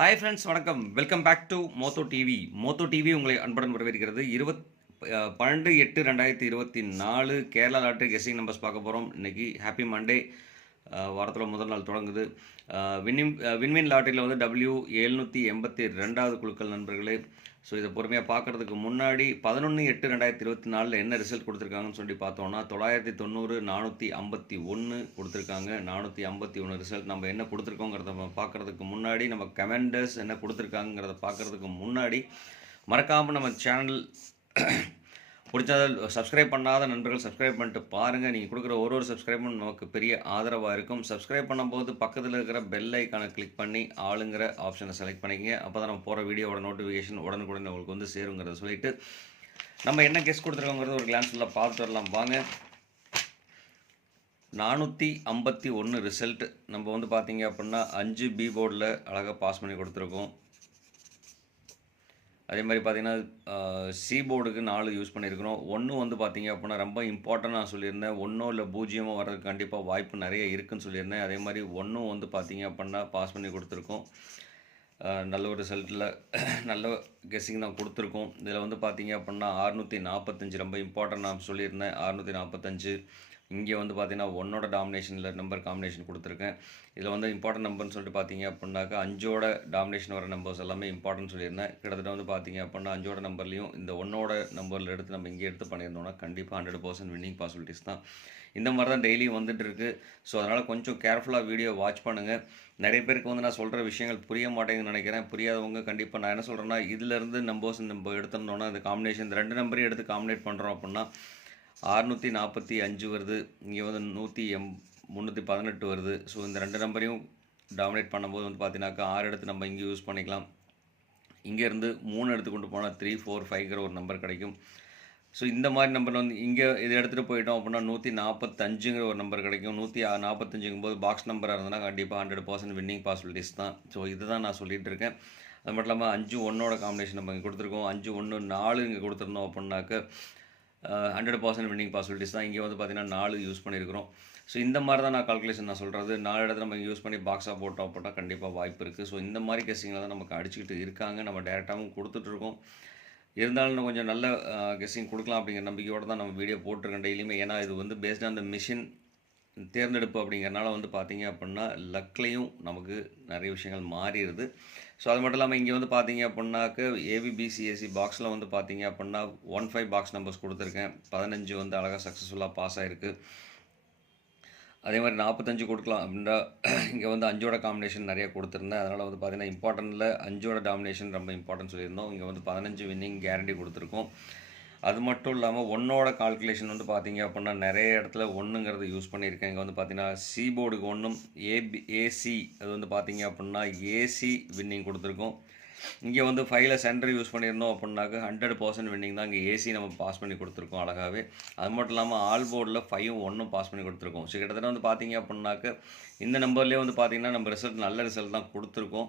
Hi friends வணக்கம். Welcome back to Motho TV Motho TV உங்களை அன்புடன் வரவேற்கிறது. இருபத் பன்னெண்டு எட்டு ரெண்டாயிரத்தி இருபத்தி நாலு கேரளா லாட்ரி கெஸ்ஸிங் நம்பர்ஸ் பார்க்க போகிறோம் இன்றைக்கி ஹாப்பி மண்டே வாரத்தில் முதல் நாள் தொடங்குது. வின்னிங் வின்வின் லாட்டரியில் வந்து டபிள்யூ எழுநூற்றி எண்பத்தி ரெண்டாவது குழுக்கள் நண்பர்களே. ஸோ இதை பொறுமையாக பார்க்குறதுக்கு முன்னாடி பதினொன்று எட்டு ரெண்டாயிரத்தி இருபத்தி நாலில் என்ன ரிசல்ட் கொடுத்துருக்காங்கன்னு சொல்லி பார்த்தோம்னா தொள்ளாயிரத்தி தொண்ணூறு நானூற்றி ஐம்பத்தி ஒன்று கொடுத்துருக்காங்க. நானூற்றி ஐம்பத்தி ஒன்று ரிசல்ட் நம்ம என்ன கொடுத்துருக்கோங்கிறத நம்ம பார்க்குறதுக்கு முன்னாடி நம்ம கமெண்டர்ஸ் என்ன கொடுத்துருக்காங்கிறத பார்க்குறதுக்கு முன்னாடி மறக்காமல் நம்ம சேனல் பிடிச்சதால் சப்ஸ்கிரைப் பண்ணாத நண்பர்கள் சப்ஸ்கிரைப் பண்ணிட்டு பாருங்கள் நீங்கள் கொடுக்குற ஒரு ஒரு சப்ஸ்கிரைபும் நமக்கு பெரிய ஆதரவாக இருக்கும். சப்ஸ்கிரைப் பண்ணும்போது பக்கத்தில் இருக்கிற பெல் ஐக்கானை கிளிக் பண்ணி ஆளுங்கிற ஆப்ஷனை செலக்ட் பண்ணிக்கங்க. அப்போ தான் நம்ம போகிற வீடியோவோட நோட்டிஃபிகேஷன் உடனுக்குடன் உங்களுக்கு வந்து சேருங்கிறத சொல்லிட்டு நம்ம என்ன கெஸ்ட் கொடுத்துருக்கோங்கிறது ஒரு கிளான்ஸில் பார்த்துட்டு வரலாம். வாங்க. நானூற்றி ஐம்பத்தி ஒன்று ரிசல்ட் நம்ம வந்து பார்த்தீங்க அப்படின்னா அஞ்சு பி போர்டில் அழகாக பாஸ் பண்ணி கொடுத்துருக்கோம். அதே மாதிரி பார்த்தீங்கன்னா சீபோர்டுக்கு நாலு யூஸ் பண்ணியிருக்கிறோம். ஒன்று வந்து பார்த்தீங்க அப்படின்னா ரொம்ப இம்பார்ட்டன்ட் நான் சொல்லியிருந்தேன். ஒன்றோ இல்லை பூஜ்ஜியமோ வர்றதுக்கு கண்டிப்பாக வாய்ப்பு நிறைய இருக்குதுன்னு சொல்லியிருந்தேன். அதே மாதிரி ஒன்றும் வந்து பார்த்தீங்க அப்படின்னா பாஸ் பண்ணி கொடுத்துருக்கோம். நல்ல ஒரு ரிசல்ட்டில் நல்ல கெஸ்ஸிங் நான் கொடுத்துருக்கோம். இதில் வந்து பார்த்தீங்க அப்படின்னா அறுநூற்றி நாற்பத்தஞ்சு ரொம்ப இம்பார்ட்டன்ட் நான் சொல்லியிருந்தேன். அறுநூற்றி நாற்பத்தஞ்சு இங்கே வந்து பார்த்தீங்கன்னா ஒன்னோட டாமினேஷனில் நம்பர் காம்பினேஷன் கொடுத்துருக்கேன். இதில் வந்து இம்பார்ட்டன்ட் நம்பர்னு சொல்லிட்டு பார்த்தீங்க அப்படின்னாக்கா அஞ்சோட டாமினேஷன் வர நம்பர்ஸ் எல்லாமே இம்பார்ட்டன்ட் சொல்லியிருந்தேன். கிட்டத்தட்ட வந்து பார்த்தீங்க அப்படின்னா அஞ்சோட நம்பர்லையும் இந்த ஒன்னோட நம்பரில் எடுத்து நம்ம இங்கே எடுத்து பண்ணியிருந்தோம்னா கண்டிப்பாக ஹண்ட்ரட் பர்சன்ட் வின்னிங் பாசிபிலிட்டிஸ் தான். இந்த மாதிரி தான் டெய்லியும் வந்துட்டு இருக்குது ஸோ அதனால் கொஞ்சம் கேர்ஃபுல்லாக வீடியோ வாட்ச் பண்ணுங்கள் நிறைய பேருக்கு வந்து நான் சொல்கிற விஷயங்கள் புரிய மாட்டேங்குதுன்னு நினைக்கிறேன். புரியாதவங்க கண்டிப்பாக நான் என்ன சொல்கிறேன்னா இதிலேருந்து நம்பர்ஸ் நம்ம எடுத்திருந்தோம்னா இந்த காம்பினேஷன் இந்த ரெண்டு நம்பரையும் எடுத்து காம்பினேட் பண்ணுறோம் அப்படின்னா அறுநூற்றி நாற்பத்தி அஞ்சு வருது. இங்கே வந்து நூற்றி எம் முந்நூற்றி பதினெட்டு வருது. ஸோ இந்த ரெண்டு நம்பரையும் டாமினேட் பண்ணும்போது வந்து பார்த்தீங்கன்னாக்கா ஆறு எடுத்து நம்ம இங்கே யூஸ் பண்ணிக்கலாம். இங்கேருந்து மூணு எடுத்து கொண்டு போனால் த்ரீ ஃபோர் ஃபைவ்ங்கிற ஒரு நம்பர் கிடைக்கும். ஸோ இந்த மாதிரி நம்பர் வந்து இங்கே இதை எடுத்துகிட்டு போயிட்டோம் அப்படின்னா நூற்றி நாற்பத்தஞ்சுங்கிற ஒரு நம்பர் கிடைக்கும். நூற்றி நாற்பத்தஞ்சுங்கும் போது பாக்ஸ் நம்பராக இருந்ததுன்னா கண்டிப்பாக ஹண்ட்ரட் பர்சன்ட் வின்னிங் பாசிபிலிட்டிஸ் தான். ஸோ இதுதான் நான் சொல்லிகிட்டு இருக்கேன். அது மட்டும் இல்லாமல் அஞ்சு ஒன்னோட காம்பினேஷன் நம்ம இங்கே கொடுத்துருக்கோம். அஞ்சு ஒன்று நாலு இங்கே கொடுத்துருந்தோம் அப்படின்னாக்க ஹண்ட்ரட் பர்சன்ட் வின்னிங் பாசிபிலிட்டிஸ் தான் இங்கே வந்து பார்த்தீங்கன்னா நாலு யூஸ் பண்ணியிருக்கிறோம். ஸோ இந்த மாதிரி தான் நான் கால்குலேஷன் நான் சொல்கிறது நாலு இடத்துல நம்ம யூஸ் பண்ணி பாக்ஸாக போட்டோம் போட்டால் கண்டிப்பாக வாய்ப்பு இருக்குது ஸோ இந்த மாதிரி கெஸ்ஸிங்கில் தான் நமக்கு அடிச்சுக்கிட்டு இருக்காங்க. நம்ம டேரெக்டாகவும் கொடுத்துட்ருக்கோம் இருந்தாலும் இன்னும் கொஞ்சம் நல்ல கெஸ்ஸிங் கொடுக்கலாம் அப்படிங்கிற நம்பிக்கையோடு தான் நம்ம வீடியோ போட்டிருக்கேன் டெய்லியுமே. ஏன்னா இது வந்து பேஸ்ட் ஆன் த மிஷின் தேர்ந்தெடுப்பு அப்படிங்கிறனால வந்து பார்த்தீங்க அப்படின்னா லக்லேயும் நமக்கு நிறைய விஷயங்கள் மாறிடுது. ஸோ அது மட்டும் இல்லாமல் இங்கே வந்து பார்த்தீங்க அப்படின்னாக்க ஏபிபிசிஎஸ்சி பாக்ஸில் வந்து பார்த்தீங்க அப்படின்னா ஒன் ஃபைவ் பாக்ஸ் நம்பர்ஸ் கொடுத்துருக்கேன். பதினஞ்சு வந்து அழகாக சக்ஸஸ்ஃபுல்லாக பாஸ் ஆகிருக்கு அதே மாதிரி நாற்பத்தஞ்சு கொடுக்கலாம் அப்படின்னா இங்கே வந்து அஞ்சோட காம்பினேஷன் நிறைய கொடுத்துருந்தேன். அதனால் வந்து பார்த்தீங்கன்னா இம்பார்ட்டண்ட்டில் அஞ்சோட டாமினேஷன் ரொம்ப இம்பார்ட்டன்ட் சொல்லியிருந்தோம். இங்கே வந்து பதினஞ்சு வின்னிங் கேரண்டி கொடுத்துருக்கோம். அது மட்டும் இல்லாமல் ஒன்னோட கால்குலேஷன் வந்து பார்த்தீங்க அப்படின்னா நிறைய இடத்துல ஒன்றுங்கிறது யூஸ் பண்ணியிருக்கேன் இங்கே வந்து பார்த்தீங்கன்னா சி போர்டுக்கு ஒன்றும் ஏபி ஏசி அது வந்து பார்த்தீங்க அப்படின்னா ஏசி வின்னிங் கொடுத்துருக்கோம். இங்கே வந்து ஃபைவ்ல சென்டர் யூஸ் பண்ணியிருந்தோம் அப்படின்னாக்க ஹண்ட்ரட் பர்சன்ட் வின்னிங் தான். இங்கே ஏசி நம்ம பாஸ் பண்ணி கொடுத்துருக்கோம் அழகாகவே அது மட்டும் இல்லாமல் ஆல் போர்டில் ஃபைவும் ஒன்றும் பாஸ் பண்ணி கொடுத்துருக்கோம். ஸோ கிட்டத்தட்ட வந்து பார்த்தீங்க அப்படின்னாக்க இந்த நம்பர்லேயே வந்து பார்த்தீங்கன்னா நம்ம ரிசல்ட் நல்ல ரிசல்ட் தான் கொடுத்துருக்கோம்.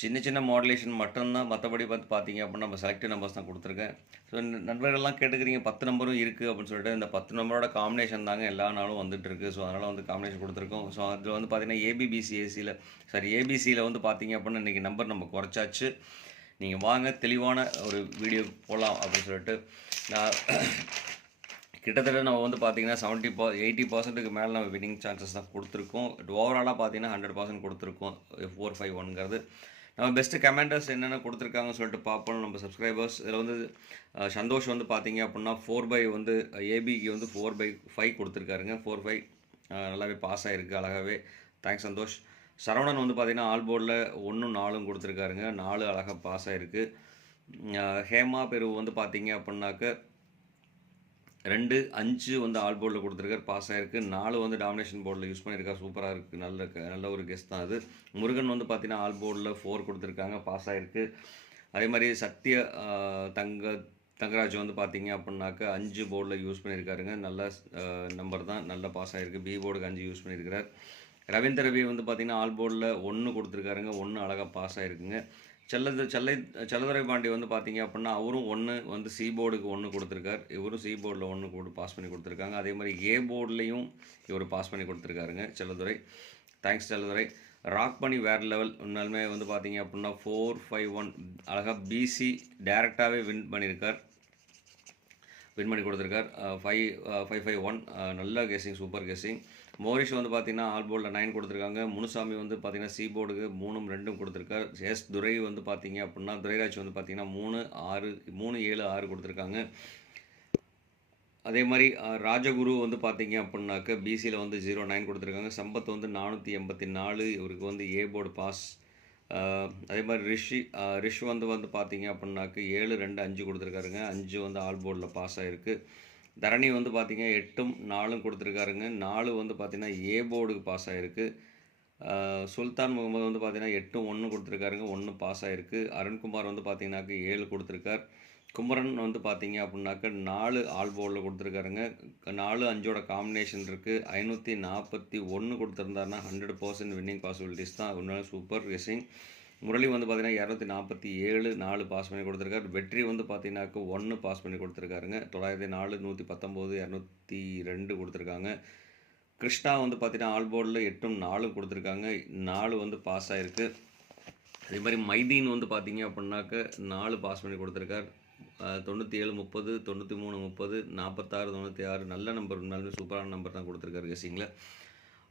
சின்ன சின்ன மாடுலேஷன் மட்டும்தான் மற்றபடி பார்த்து பார்த்தீங்க அப்படின்னா நம்ம செலக்டிவ் நம்பர்ஸ் தான் கொடுத்துருக்கேன். ஸோ நண்பர்கள்லாம் கேட்டுக்கிறீங்க பத்து நம்பரும் இருக்குது அப்படின்னு சொல்லிட்டு இந்த பத்து நம்பரோட காம்பினேஷன் தாங்க எல்லா நாளும் வந்துட்டு இருக்கு. ஸோ அதனால் வந்து காம்பினேஷன் கொடுத்துருக்கோம். ஸோ அதில் வந்து பார்த்தீங்கன்னா ஏபிபிசிஏசியில் சாரி ஏபிசியில் வந்து பார்த்தீங்க அப்படின்னா இன்றைக்கி நம்பர் நம்ம குறைச்சாச்சு. நீங்கள் வாங்க தெளிவான ஒரு வீடியோ போகலாம் அப்படின்னு சொல்லிட்டு நான் கிட்டத்தட்ட நம்ம வந்து பார்த்தீங்கன்னா செவன்ட்டி பா எயிட்டி பர்சன்ட்டுக்கு மேலே நம்ம வின்னிங் சான்சஸ் தான் கொடுத்துருக்கோம். ஓவராலாக பார்த்தீங்கன்னா ஹண்ட்ரட் பர்சன்ட் கொடுத்துருக்கோம். ஃபோர் ஃபைவ் ஒன்ங்கிறது நம்ம பெஸ்ட்டு கமெண்டர்ஸ் என்னென்ன கொடுத்துருக்காங்கன்னு சொல்லிட்டு பார்ப்போம். நம்ம சப்ஸ்கிரைபர்ஸ் இதில் வந்து சந்தோஷ் வந்து பார்த்தீங்க அப்படின்னா ஃபோர் பை வந்து ஏபிக்கு வந்து ஃபோர் பை ஃபைவ் கொடுத்துருக்காருங்க. ஃபோர் ஃபைவ் நல்லாவே பாஸ் ஆகிருக்கு அழகாகவே தேங்க்ஸ் சந்தோஷ். சரவணன் வந்து பார்த்தீங்கன்னா ஆல் போர்டில் ஒன்றும் நாலும் கொடுத்துருக்காருங்க. நாலு அழகாக பாஸ் ஆகிருக்கு ஹேமா பெரு வந்து பார்த்தீங்க அப்படின்னாக்க ரெண்டு அஞ்சு வந்து ஆல் போர்டில் கொடுத்துருக்காரு பாஸ் ஆகிருக்கு நாலு வந்து டாமினேஷன் போர்டில் யூஸ் பண்ணியிருக்காரு சூப்பராக இருக்குது நல்ல நல்ல ஒரு கெஸ்ட் தான் அது. முருகன் வந்து பார்த்தீங்கன்னா ஆல் போர்டில் ஃபோர் கொடுத்துருக்காங்க பாஸ் ஆகிருக்கு அதே மாதிரி சத்ய தங்க தங்கராஜ் வந்து பார்த்தீங்க அப்படின்னாக்க அஞ்சு போர்டில் யூஸ் பண்ணியிருக்காருங்க. நல்ல நம்பர் தான். நல்ல பாஸ் ஆகிருக்கு பி போர்டுக்கு அஞ்சு யூஸ் பண்ணியிருக்கிறார். ரவீந்திர ரவி வந்து பார்த்தீங்கன்னா ஆல் போர்டில் ஒன்று கொடுத்துருக்காருங்க. ஒன்று அழகாக பாஸ் ஆகிருக்குங்க செல்லது செல்லை செல்லதுரை பாண்டி வந்து பார்த்தீங்க அப்படின்னா அவரும் ஒன்று வந்து சி போர்டுக்கு ஒன்று கொடுத்துருக்கார். இவரும் சி போர்டில் ஒன்று கொடு பாஸ் பண்ணி கொடுத்துருக்காங்க. அதே மாதிரி ஏ போர்ட்லேயும் இவர் பாஸ் பண்ணி கொடுத்துருக்காருங்க செல்லதுரை. தேங்க்ஸ் செல்லதுரை. ராக் பண்ணி வேறு லெவல் உண்மையாலுமே வந்து பார்த்தீங்க அப்படின்னா ஃபோர் ஃபைவ் ஒன் அழகாக பிசி டேரெக்டாகவே வின் பண்ணியிருக்கார் வின் பண்ணி கொடுத்துருக்கார். ஃபைவ் ஃபைவ் ஃபைவ் ஒன் நல்ல கெஸிங் சூப்பர் கெஸிங் மோரிஷ் வந்து பார்த்தீங்கன்னா ஆல் போர்டில் நைன் கொடுத்துருக்காங்க. முனுசாமி வந்து பார்த்தீங்கன்னா சி போர்டுக்கு மூணும் ரெண்டும் கொடுத்துருக்கார். எஸ் துரை வந்து பார்த்தீங்க அப்படின்னா துரைராஜ் வந்து பார்த்தீங்கன்னா மூணு ஆறு மூணு ஏழு ஆறு கொடுத்துருக்காங்க. அதே மாதிரி ராஜகுரு வந்து பார்த்தீங்க அப்படின்னாக்க பிசியில் வந்து ஜீரோ நைன் கொடுத்துருக்காங்க. சம்பத் வந்து நானூற்றி எண்பத்தி நாலு இவருக்கு வந்து ஏ போர்டு பாஸ் அதே மாதிரி ரிஷி ரிஷ் வந்து வந்து பார்த்தீங்க அப்படின்னாக்க ஏழு ரெண்டு அஞ்சு கொடுத்துருக்காருங்க. அஞ்சு வந்து ஆல் போர்டில் பாஸ் ஆகிருக்கு தரணி வந்து பார்த்திங்கன்னா எட்டும் நாலும் கொடுத்துருக்காருங்க. நாலு வந்து பார்த்திங்கன்னா ஏ போர்டுக்கு பாஸ் ஆகிருக்கு சுல்தான் முகமது வந்து பார்த்தீங்கன்னா எட்டும் ஒன்று கொடுத்துருக்காருங்க. ஒன்று பாஸ் ஆகிருக்கு அருண்குமார் வந்து பார்த்தீங்கன்னாக்க ஏழு கொடுத்துருக்கார். குமரன் வந்து பார்த்தீங்க அப்படின்னாக்க நாலு ஆல் போர்டில் கொடுத்துருக்காருங்க. நாலு அஞ்சோட காம்பினேஷன் இருக்குது ஐநூற்றி நாற்பத்தி ஒன்று கொடுத்துருந்தாருன்னா ஹண்ட்ரட் பர்சன்ட் வின்னிங் பாசிபிலிட்டிஸ் தான். உண்மையிலே சூப்பர் ரேசிங் முரளி வந்து பார்த்தீங்கன்னா இரநூத்தி நாற்பத்தி ஏழு நாலு பாஸ் பண்ணி கொடுத்துருக்காரு. வெற்றி வந்து பார்த்தீங்கன்னாக்க ஒன்று பாஸ் பண்ணி கொடுத்துருக்காருங்க. தொள்ளாயிரத்தி நாலு நூற்றி பத்தொம்போது இரநூத்தி ரெண்டு கொடுத்துருக்காங்க. கிருஷ்ணா வந்து பார்த்தீங்கன்னா ஆல் போர்டில் எட்டும் நாலும் கொடுத்துருக்காங்க. நாலு வந்து பாஸ் ஆகிருக்கு அதே மாதிரி மைதீன் வந்து பார்த்தீங்க அப்படின்னாக்க நாலு பாஸ் பண்ணி கொடுத்துருக்கார். தொண்ணூற்றி ஏழு முப்பது தொண்ணூற்றி மூணு முப்பது நாற்பத்தாறு தொண்ணூற்றி ஆறு. நல்ல நம்பர் உண்மையாலுமே சூப்பரான நம்பர் தான் கொடுத்துருக்காரு கெஸிங்கில்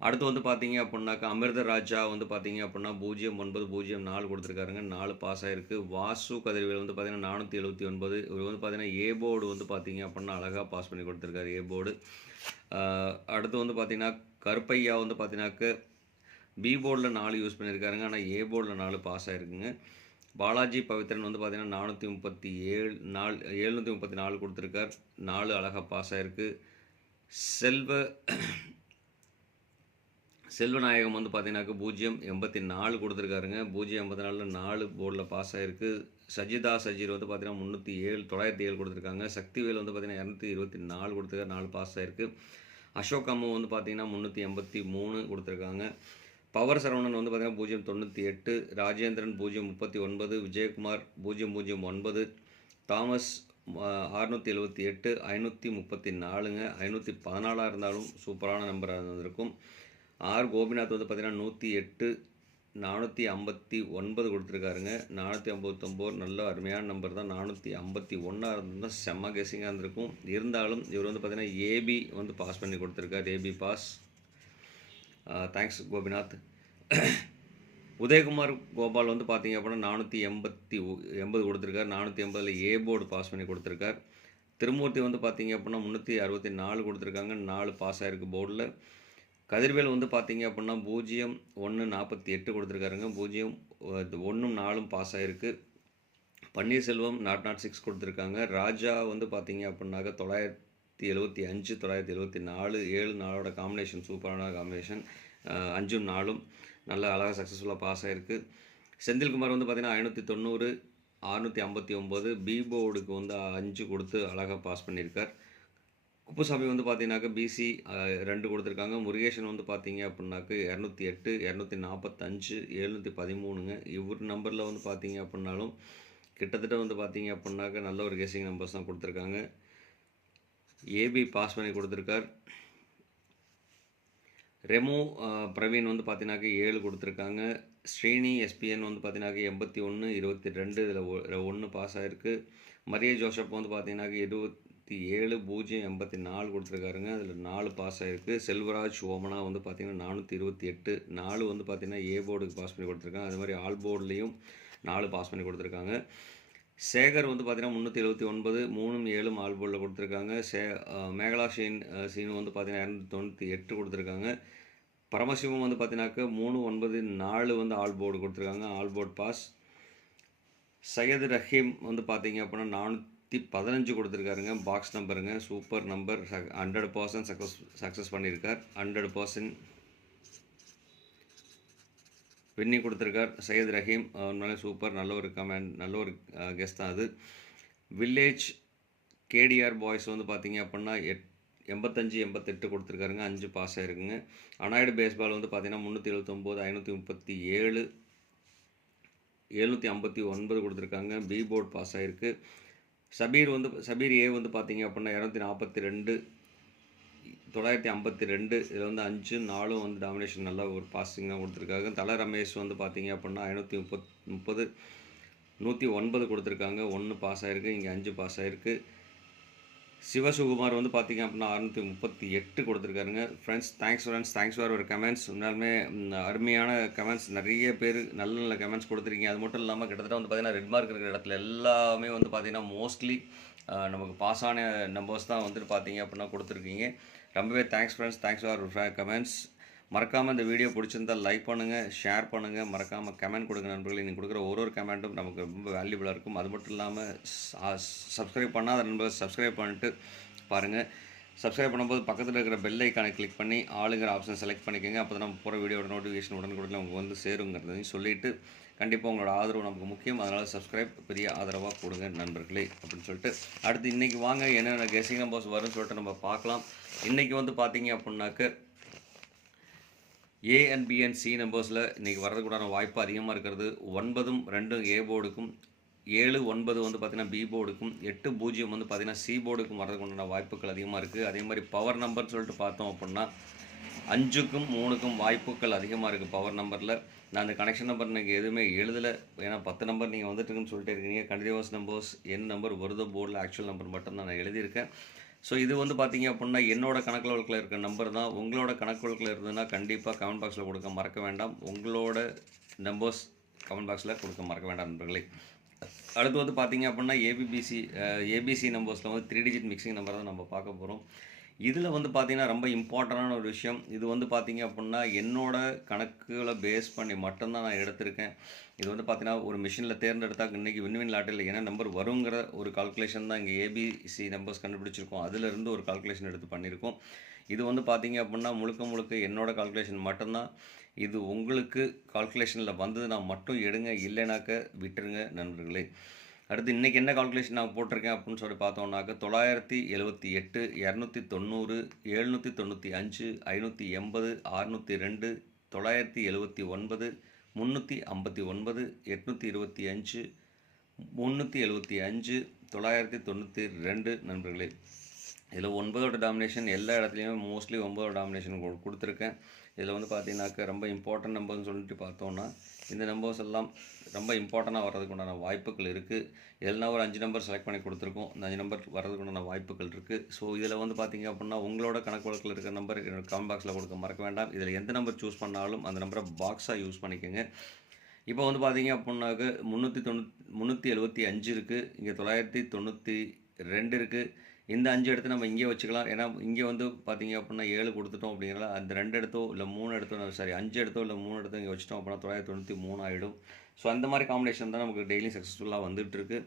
அடுத்து வந்து பார்த்தீங்க அப்படின்னாக்கா அமிர்த ராஜா வந்து பார்த்தீங்க அப்படின்னா பூஜ்ஜியம் ஒன்பது பூஜ்ஜியம் நாலு கொடுத்துருக்காருங்க. நாலு பாஸ் ஆகிருக்கு வாசு கதிர்வேல் வந்து பார்த்தீங்கன்னா நானூற்றி எழுபத்தி ஒன்பது. இவர் வந்து பார்த்தீங்கன்னா ஏ போர்டு வந்து பார்த்தீங்க அப்படின்னா அழகாக பாஸ் பண்ணி கொடுத்துருக்காரு ஏ போர்டு அடுத்து வந்து பார்த்தீங்கன்னா கருப்பையா வந்து பார்த்தீங்கன்னாக்க பி போர்டில் நாலு யூஸ் பண்ணியிருக்காருங்க. ஆனால் ஏ போர்டில் நாலு பாஸ் ஆகிருக்குங்க பாலாஜி பவித்ரன் வந்து பார்த்தீங்கன்னா நானூற்றி முப்பத்தி ஏழு நாலு எழுநூற்றி முப்பத்தி நாலு கொடுத்துருக்கார். நாலு அழகாக பாஸ் ஆகிருக்கு செல்வ செல்வநாயகம் வந்து பார்த்தீங்கன்னாக்க பூஜ்ஜியம் எண்பத்தி நாலு கொடுத்துருக்காருங்க. பூஜ்ஜியம் எண்பத்தி நாலில் நாலு போர்டில் பாஸ் ஆகிருக்கு சஜிதா சஜீர் வந்து பார்த்தீங்கன்னா முந்நூற்றி ஏழு தொள்ளாயிரத்தி ஏழு கொடுத்துருக்காங்க. சக்திவேல் வந்து பார்த்தீங்கன்னா இரநூத்தி இருபத்தி நாலு கொடுத்துருக்காரு. நாலு பாஸ் ஆகிருக்கு அசோக் அம்மு வந்து பார்த்தீங்கன்னா முந்நூற்றி எண்பத்தி மூணு கொடுத்துருக்காங்க. பவர் சரவணன் வந்து பார்த்தீங்கன்னா பூஜ்ஜியம் தொண்ணூற்றி எட்டு ராஜேந்திரன் பூஜ்ஜியம் முப்பத்தி ஒன்பது விஜயகுமார் பூஜ்ஜியம் பூஜ்ஜியம் ஒன்பது தாமஸ் அறுநூற்றி எழுபத்தி எட்டு ஐநூற்றி முப்பத்தி நாலுங்க. ஐநூற்றி பதினாலாக இருந்தாலும் சூப்பரான நம்பராக இருந்திருக்கும். ஆர். கோபிநாத் வந்து பார்த்தீங்கன்னா நூற்றி எட்டு நானூற்றி ஐம்பத்தி ஒன்பது கொடுத்துருக்காருங்க. நானூற்றி ஐம்பத்தொம்போது நல்ல அருமையான நம்பர் தான். நானூற்றி ஐம்பத்தி ஒன்றாக இருந்தால் செம்ம கெஸிங்காக இருந்திருக்கும். இருந்தாலும் இவர் வந்து பார்த்தீங்கன்னா ஏபி வந்து பாஸ் பண்ணி கொடுத்துருக்காரு. A B pass thanks Gopinath. Udayakumar Gopal வந்து பார்த்தீங்க அப்படின்னா நானூற்றி எண்பத்தி எண்பது கொடுத்துருக்கார். நானூற்றி எண்பதில் ஏ போர்டு பாஸ் பண்ணி கொடுத்துருக்கார். திருமூர்த்தி வந்து பார்த்தீங்க அப்படின்னா முந்நூற்றி அறுபத்தி நாலு கொடுத்துருக்காங்க. நாலு பாஸ் ஆகிருக்கு போர்டில் கதிர்வேல் வந்து பார்த்தீங்க அப்படின்னா பூஜ்ஜியம் ஒன்று நாற்பத்தி எட்டு கொடுத்துருக்காருங்க. பூஜ்ஜியம் ஒன்றும் நாலும் பாஸ் ஆகிருக்கு பன்னீர்செல்வம் நாட் நாட் சிக்ஸ் கொடுத்துருக்காங்க. ராஜா வந்து பார்த்தீங்க அப்படின்னாக்க தொள்ளாயிரத்தி எழுபத்தி அஞ்சு தொள்ளாயிரத்தி எழுபத்தி நாலு ஏழு நாளோட காம்பினேஷன் சூப்பரான காம்பினேஷன் அஞ்சும் நாலும் நல்ல அழகாக சக்ஸஸ்ஃபுல்லாக பாஸ் ஆகிருக்கு செந்தில்குமார் வந்து பார்த்தீங்கன்னா ஐநூற்றி தொண்ணூறு அறுநூற்றி ஐம்பத்தி ஒம்பது பி போர்டுக்கு வந்து அஞ்சு கொடுத்து அழகாக பாஸ் பண்ணியிருக்கார் குப்புசாமி வந்து பார்த்தீங்கன்னாக்க பிசி ரெண்டு கொடுத்துருக்காங்க. முருகேஷன் வந்து பார்த்தீங்க அப்படின்னாக்க இரநூத்தி எட்டு இரநூத்தி நாற்பத்தஞ்சு எழுநூற்றி பதிமூணுங்க. இவர் நம்பரில் வந்து பார்த்தீங்க அப்படின்னாலும் கிட்டத்தட்ட வந்து பார்த்தீங்க அப்படின்னாக்க நல்ல ஒரு கேசிங் நம்பர்ஸ் தான் கொடுத்துருக்காங்க. ஏபி பாஸ் பண்ணி கொடுத்துருக்கார். ரெமோ பிரவீன் வந்து பார்த்தீங்கன்னாக்க ஏழு கொடுத்துருக்காங்க. ஸ்ரீனி எஸ்பிஎன் வந்து பார்த்தீங்கன்னாக்க எண்பத்தி ஒன்று இருபத்தி ரெண்டு இதில் ஒன்று பாஸ் ஆகிருக்கு மரிய ஜோசப் வந்து பார்த்தீங்கன்னாக்க இருபத்தி ஏழு பூஜ்ஜியம் எண்பத்தி நாலு கொடுத்துருக்காருங்க. அதில் நாலு பாஸ் ஆகிருக்கு செல்வராஜ் ஓமனா வந்து பார்த்தீங்கன்னா நானூற்றி இருபத்தி எட்டு நாலு வந்து பார்த்திங்கன்னா ஏ போர்டுக்கு பாஸ் பண்ணி கொடுத்துருக்காங்க. அது மாதிரி ஆல் போர்ட்லேயும் நாலு பாஸ் பண்ணி கொடுத்துருக்காங்க. சேகர் வந்து பார்த்தீங்கன்னா முந்நூற்றி எழுபத்தி ஒன்பது மூணும் ஏழும் ஆல் போர்டில் கொடுத்துருக்காங்க. சே மேகலா ஷீன் சீனு வந்து பார்த்தீங்கன்னா இரநூத்தி தொண்ணூற்றி எட்டு கொடுத்துருக்காங்க. பரமசிவம் வந்து பார்த்தீங்கன்னாக்க மூணு ஒன்பது நாலு வந்து ஆல் போர்டு கொடுத்துருக்காங்க. All board pass Syed Rahim வந்து பார்த்தீங்க அப்படின்னா நானூற்றி பதினஞ்சு கொடுத்துருக்காருங்க. Box நம்பருங்க super number hundred percent success success பண்ணியிருக்கார். ஹண்ட்ரட் பர்சன்ட் வின்னி கொடுத்துருக்கார். சையத் ரஹீம் அஹ் உண்மையிலே சூப்பர் நல்ல ஒரு கமெண்ட் நல்ல ஒரு கெஸ்ட் தான் அது. வில்லேஜ் கேடிஆர் பாய்ஸ் வந்து பார்த்தீங்க அப்படின்னா எட் எண்பத்தஞ்சு எண்பத்தெட்டு கொடுத்துருக்காருங்க. அஞ்சு பாஸ் ஆயிருக்குங்க. அனாய்டு பேஸ்பால் வந்து பார்த்தீங்கன்னா முந்நூற்றி எழுபத்தொம்போது ஐநூற்றி முப்பத்தி ஏழு எழுநூற்றி ஐம்பத்தி ஒன்பது கொடுத்துருக்காங்க. பி போர்டு பாஸ் ஆகிருக்கு சபீர் வந்து சபீர் ஏ வந்து பார்த்தீங்க அப்படின்னா இரநூத்தி நாற்பத்தி ரெண்டு தொள்ளாயிரத்தி ஐம்பத்தி ரெண்டு இதில் வந்து அஞ்சு நாலும் வந்து டாமினேஷன் நல்லா ஒரு பாசிங் தான் கொடுத்துருக்காங்க. தல ரமேஷ் வந்து பார்த்தீங்க அப்படின்னா ஐநூற்றி முப்பத் முப்பது நூற்றி ஒன்பது கொடுத்துருக்காங்க. ஒன்று பாஸ் ஆகிருக்கு இங்கே அஞ்சு பாஸ் ஆகிருக்கு சிவசுகுமார் வந்து பார்த்தீங்க அப்படின்னா அறுநூற்றி முப்பத்தி எட்டு கொடுத்துருக்காருங்க. Friends thanks friends thanks for ஒரு கமெண்ட்ஸ் உண்மையாலுமே அருமையான கமெண்ட்ஸ் நிறைய பேர் நல்ல நல்ல கமெண்ட்ஸ் கொடுத்துருக்கீங்க. அது மட்டும் இல்லாமல் கிட்டத்தட்ட வந்து பார்த்தீங்கன்னா ரெட் மார்க் இருக்கிற இடத்துல எல்லாமே வந்து பார்த்தீங்கன்னா மோஸ்ட்லி நமக்கு பாஸ் ஆன நம்பர்ஸ் தான் வந்துட்டு பார்த்தீங்க அப்படின்னா கொடுத்துருக்கீங்க. ரொம்பவே thanks friends thanks for comments மறக்காமல் இந்த வீடியோ பிடிச்சிருந்தா லைக் பண்ணுங்கள் ஷேர் பண்ணுங்கள் மறக்காமல் கமெண்ட் கொடுங்க நண்பர்களே. நீங்கள் கொடுக்குற ஒரு ஒரு கமெண்ட்டும் நமக்கு ரொம்ப வேல்யூபிளாக இருக்கும். அது மட்டும் இல்லாமல் சப்ஸ்கிரைப் பண்ணாத நண்பர்கள் சப்ஸ்கிரைப் பண்ணிட்டு பாருங்கள் சப்ஸ்கிரைப் பண்ணும்போது பக்கத்தில் இருக்கிற பெல் ஐக்கானை கிளிக் பண்ணி ஆளுங்கிற ஆப்ஷன் செலக்ட் பண்ணிக்கோங்க. அப்போ தான் நம்ம போகிற வீடியோட நோட்டிஃபிகேஷன் உடனுக்குடனே உங்களுக்கு வந்து சேருங்கிறதையும் சொல்லிவிட்டு கண்டிப்பாக உங்களோட ஆதரவு நமக்கு முக்கியம். அதனால் சப்ஸ்கிரைப் பெரிய ஆதரவாக கொடுங்க நண்பர்களே அப்படின்னு சொல்லிட்டு. அடுத்து இன்றைக்கி வாங்க என்னென்ன கெஸிங் நம்பர்ஸ் வரும்னு சொல்லிட்டு நம்ம பார்க்கலாம். இன்றைக்கி வந்து பார்த்தீங்க அப்படின்னாக்க A and B and C நம்பர்ஸில் இன்றைக்கி வர்றதுக்குண்டான வாய்ப்பு அதிகமாக இருக்கிறது. ஒன்பதும் ரெண்டும் ஏ போர்டுக்கும் ஏழு ஒன்பது வந்து பார்த்திங்கன்னா பி போர்டுக்கும் எட்டு பூஜ்ஜியம் வந்து பார்த்திங்கன்னா சி போர்டுக்கும் வர்றதுக்கு உண்டான வாய்ப்புகள் அதிகமாக இருக்குது அதே மாதிரி பவர் நம்பர்னு சொல்லிட்டு பார்த்தோம் அப்படின்னா அஞ்சுக்கும் மூணுக்கும் வாய்ப்புகள் அதிகமாக இருக்குது பவர் நம்பரில் நான் அந்த கனெக்ஷன் நம்பர் நீங்கள் எதுவுமே எழுதலை. ஏன்னா பத்து நம்பர் நீங்கள் வந்துட்டுருக்குன்னு சொல்லிட்டு இருக்கீங்க. கண்டினியூஸ் நம்பர்ஸ் என் நம்பர் வருதோ போர்டில் ஆக்சுவல் நம்பர் மட்டும் தான் நான் எழுதியிருக்கேன். ஸோ இது வந்து பார்த்தீங்க அப்படின்னா என்னோட கணக்கு வழக்கில் இருக்கிற நம்பர் தான். உங்களோட கணக்கு வழக்கில் இருந்ததுன்னா கண்டிப்பாக கமெண்ட் பாக்ஸில் கொடுக்க மறக்க வேண்டாம். உங்களோட நம்பர்ஸ் கமெண்ட் பாக்ஸில் கொடுக்க மறக்க வேண்டாம் நண்பர்களே. அடுத்து வந்து பார்த்தீங்க அப்படின்னா ஏபிபிசி ஏபிசி நம்பர்ஸில் வந்து த்ரீ டிஜிட் மிக்சிங் நம்பர் தான் நம்ம பார்க்க போகிறோம் இதில் வந்து பார்த்தீங்கன்னா ரொம்ப இம்பார்ட்டண்டான ஒரு விஷயம். இது வந்து பார்த்தீங்க அப்படின்னா என்னோட கணக்குகளை பேஸ் பண்ணி மட்டும்தான் நான் எடுத்திருக்கேன். இது வந்து பார்த்தீங்கன்னா ஒரு மிஷினில் தேர்ந்தெடுத்தா இன்றைக்கி விண்வின் லாட்டில் என்ன நம்பர் வருங்கிற ஒரு கால்குலேஷன் தான் இங்கே ஏபிசி நம்பர்ஸ் கண்டுபிடிச்சிருக்கோம். அதிலிருந்து ஒரு கால்குலேஷன் எடுத்து பண்ணியிருக்கோம் இது வந்து பார்த்தீங்க அப்படின்னா முழுக்க முழுக்க என்னோடய கால்குலேஷன் மட்டும்தான். இது உங்களுக்கு கால்குலேஷனில் வந்ததுன்னா மட்டும் எடுங்க. இல்லைனாக்க விட்டுருங்க நண்பர்களே. அடுத்து இன்றைக்கி என்ன கால்குலேஷன் நான் போட்டிருக்கேன் அப்படின்னு சொல்லி பார்த்தோம்னாக்க தொள்ளாயிரத்தி எழுபத்தி எட்டு இரநூத்தி தொண்ணூறு எழுநூற்றி தொண்ணூற்றி அஞ்சு ஐநூற்றி எண்பது அறுநூற்றி ரெண்டு தொள்ளாயிரத்தி எழுபத்தி ஒன்பது முந்நூற்றி ஐம்பத்தி ஒன்பது எட்நூற்றி இருபத்தி அஞ்சு முந்நூற்றி எழுபத்தி அஞ்சு தொள்ளாயிரத்தி தொண்ணூற்றி ரெண்டு நண்பர்களே. இதில் ஒன்பதோட டாமினேஷன் எல்லா இடத்துலையுமே மோஸ்ட்லி ஒன்பதோட டாமினேஷன் கொடுத்துருக்கேன். இதில் வந்து பார்த்தீங்கன்னாக்க ரொம்ப இம்பார்ட்டன்ட் நம்பர்னு சொல்லிட்டு பார்த்தோன்னா இந்த நம்பர்ஸ் எல்லாம் ரொம்ப இம்பார்ட்டண்ட்டாக வர்றதுக்கு உண்டான வாய்ப்புகள் இருக்குது எல்லாம் ஒரு அஞ்சு நம்பர் செலக்ட் பண்ணி கொடுத்துருக்கோம். இந்த அஞ்சு நம்பர் வர்றதுக்கு உண்டான வாய்ப்புகள் இருக்குது ஸோ இதில் வந்து பார்த்தீங்க அப்படின்னா உங்களோட கணக்கு வழக்கில் இருக்கிற நம்பர் என்னோட கமெண்ட் பாக்ஸில் கொடுக்க மறக்க வேண்டாம். இதில் எந்த நம்பர் சூஸ் பண்ணாலும் அந்த நம்பரை பாக்ஸாக யூஸ் பண்ணிக்கோங்க. இப்போ வந்து பார்த்தீங்க அப்படின்னாக்க முந்நூற்றி தொண்ணூத் முந்நூற்றி எழுபத்தி அஞ்சு இருக்குது இங்கே தொள்ளாயிரத்தி தொண்ணூற்றி ரெண்டு இருக்குது இந்த அஞ்சு இடத்த நம்ம இங்கே வச்சுக்கலாம். ஏன்னா இங்கே வந்து பார்த்தீங்க அப்படின்னா ஏழு கொடுத்துட்டோம் அப்படிங்கிறனால அந்த ரெண்டு இடத்தோ இல்லை மூணு இடத்தோ சாரி அஞ்சு இடத்தோ இல்லை மூணு இடத்தோ இங்கே வச்சிட்டோம் அப்படின்னா தொள்ளாயிரத்தி தொண்ணூற்றி மூணு ஆகிடும் ஸோ அந்த மாதிரி காம்பினேஷன் தான் நமக்கு டெய்லி சக்ஸஸ்ஃபுல்லாக வந்துட்டு இருக்கு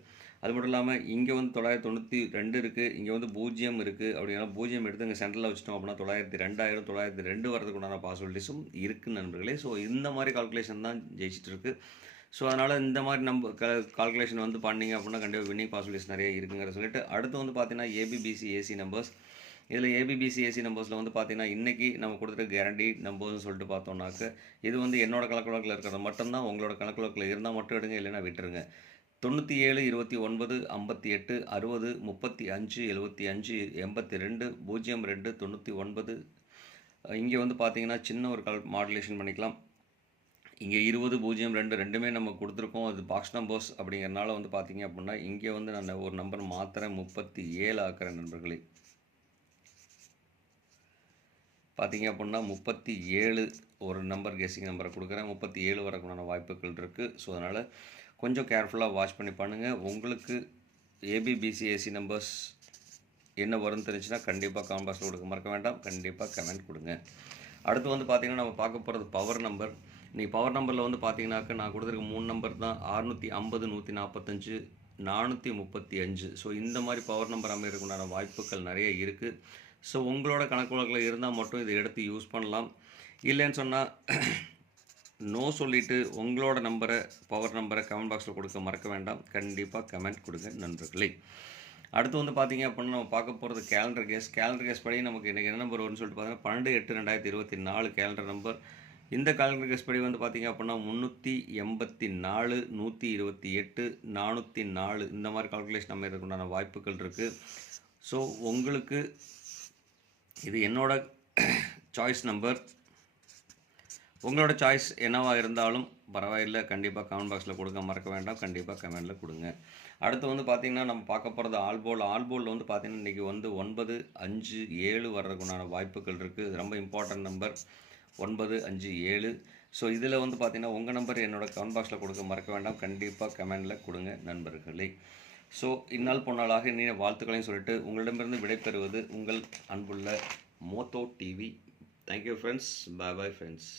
அது மட்டும் இல்லாமல் இங்கே வந்து தொள்ளாயிரத்தி தொண்ணூற்றி ரெண்டு இருக்குது இங்கே வந்து பூஜ்ஜியம் இருக்குது அப்படின்னா பூஜ்ஜியம் எடுத்து இங்கே சென்டரில் வச்சிட்டோம் அப்படின்னா தொள்ளாயிரத்தி ரெண்டாயிரம் தொள்ளாயிரத்தி ரெண்டு வரதுக்குண்டான பாசிபிலிட்டிஸும் இருக்குது நண்பர்களே. ஸோ இந்த மாதிரி கால்குலேஷன் தான் ஜெயிச்சிட்டு இருக்குது ஸோ அதனால் இந்த மாதிரி நம்ம க கால்குலேஷன் வந்து பண்ணீங்க அப்படின்னா கண்டிப்பாக வின்னிங் பாசிபிலிட்டிஸ் நிறைய இருக்குங்கிற சொல்லிட்டு அடுத்து வந்து பார்த்தீங்கன்னா A B B C AC numbers இதில் A B B C AC நம்பர்ஸில் வந்து பார்த்தீங்கன்னா இன்றைக்கி நம்ம கொடுத்துருக்க கேரண்டி நம்பர்ஸ்னு சொல்லிட்டு பார்த்தோம்னாக்க இது வந்து என்னோட கணக்கு இருக்கிறது மட்டும்தான் உங்களோட கணக்கு வழக்கில் இருந்தால் மட்டும் எடுங்க இல்லைன்னா விட்டுருங்க. தொண்ணூற்றி ஏழு இருபத்தி ஒன்பது ஐம்பத்தி எட்டு அறுபது முப்பத்தி அஞ்சு எழுபத்தி அஞ்சு எண்பத்தி ரெண்டு பூஜ்ஜியம் ரெண்டு தொண்ணூற்றி ஒன்பது இங்கே வந்து பார்த்தீங்கன்னா சின்ன ஒரு கால் மாடுலேஷன் பண்ணிக்கலாம். இங்கே இருபது பூஜ்ஜியம் ரெண்டு ரெண்டுமே நம்ம கொடுத்துருக்கோம். அது பாக்ஸ் நம்பர்ஸ் அப்படிங்கிறனால வந்து பார்த்தீங்க அப்படின்னா இங்கே வந்து நான் ஒரு நம்பர் மாத்திரை முப்பத்தி ஏழு ஆக்குறேன் நண்பர்களே. பார்த்தீங்க அப்படின்னா முப்பத்தி ஏழு ஒரு நம்பர் கெஸிங் நம்பரை கொடுக்குறேன். முப்பத்தி ஏழு வரக்குண்டான வாய்ப்புகள் இருக்குது ஸோ அதனால் கொஞ்சம் கேர்ஃபுல்லாக வாட்ச் பண்ணி பண்ணுங்கள் உங்களுக்கு ஏபிபிசிஎஸ்சி நம்பர்ஸ் என்ன வரும்னு தெரிஞ்சுன்னா கண்டிப்பாக காம்பாஸில் கொடுக்க மறக்க வேண்டாம். கண்டிப்பாக கமெண்ட் கொடுங்க. அடுத்து வந்து பார்த்தீங்கன்னா நம்ம பார்க்க போகிறது பவர் நம்பர் இன்றைக்கி பவர் நம்பரில் வந்து பார்த்தீங்கன்னாக்க நான் கொடுத்துருக்க மூணு நம்பர் தான் அறுநூற்றி ஐம்பது நூற்றி நாற்பத்தஞ்சு நானூற்றி முப்பத்தி அஞ்சு. ஸோ இந்த மாதிரி பவர் நம்பர் அமைகிறதுக்குண்டான வாய்ப்புகள் நிறைய இருக்குது ஸோ உங்களோட கணக்கு வழக்கில் இருந்தால் மட்டும் இதை எடுத்து யூஸ் பண்ணலாம். இல்லைன்னு சொன்னால் நோ சொல்லிவிட்டு உங்களோட நம்பரை பவர் நம்பரை கமெண்ட் பாக்ஸில் கொடுக்க மறக்க வேண்டாம். கண்டிப்பாக கமெண்ட் கொடுங்க நண்பர்களே. அடுத்து வந்து பார்த்தீங்க அப்படின்னா நம்ம பார்க்க போகிறது கேலண்டர் கேஸ் கேலண்டர் கேஸ் படி நமக்கு இன்றைக்கி என்ன நம்பர் வரும்னு சொல்லிட்டு பார்த்தீங்கன்னா பன்னெண்டு எட்டு ரெண்டாயிரத்தி இருபத்தி நாலு கேலண்டர் நம்பர் இந்த கேலண்டர் கேஸ் படி வந்து பார்த்தீங்க அப்படின்னா முந்நூற்றி எண்பத்தி நாலு நூற்றி இருபத்தி எட்டு நானூற்றி நாலு இந்த மாதிரி கால்குலேஷன் நம்ம இதுக்குண்டான வாய்ப்புகள் இருக்குது ஸோ உங்களுக்கு இது என்னோட சாய்ஸ் நம்பர் உங்களோட சாய்ஸ் என்னவாக இருந்தாலும் பரவாயில்லை. கண்டிப்பாக கமெண்ட் பாக்ஸில் கொடுக்க மறக்க வேண்டாம். கண்டிப்பாக கமெண்டில் கொடுங்க. அடுத்து வந்து பார்த்திங்கன்னா நம்ம பார்க்க போகிறது ஆல்போல் ஆல்போலில் வந்து பார்த்திங்கன்னா இன்றைக்கி வந்து ஒன்பது அஞ்சு ஏழு வர்றதுக்குண்டான வாய்ப்புகள் இருக்குது ரொம்ப இம்பார்ட்டன்ட் நம்பர் ஒன்பது அஞ்சு ஏழு. ஸோ இதில் வந்து பார்த்திங்கன்னா உங்கள் நம்பர் என்னோடய கமெண்ட் பாக்ஸில் கொடுக்க மறக்க வேண்டாம். கண்டிப்பாக கமெண்டில் கொடுங்க நண்பர்களே. ஸோ இந்நாள் பொன்னாளாக இனிய வாழ்த்துக்களையும் சொல்லிட்டு உங்களிடமிருந்து விடைபெறுவது உங்கள் அன்புள்ள Motho TV. Thank you friends bye bye friends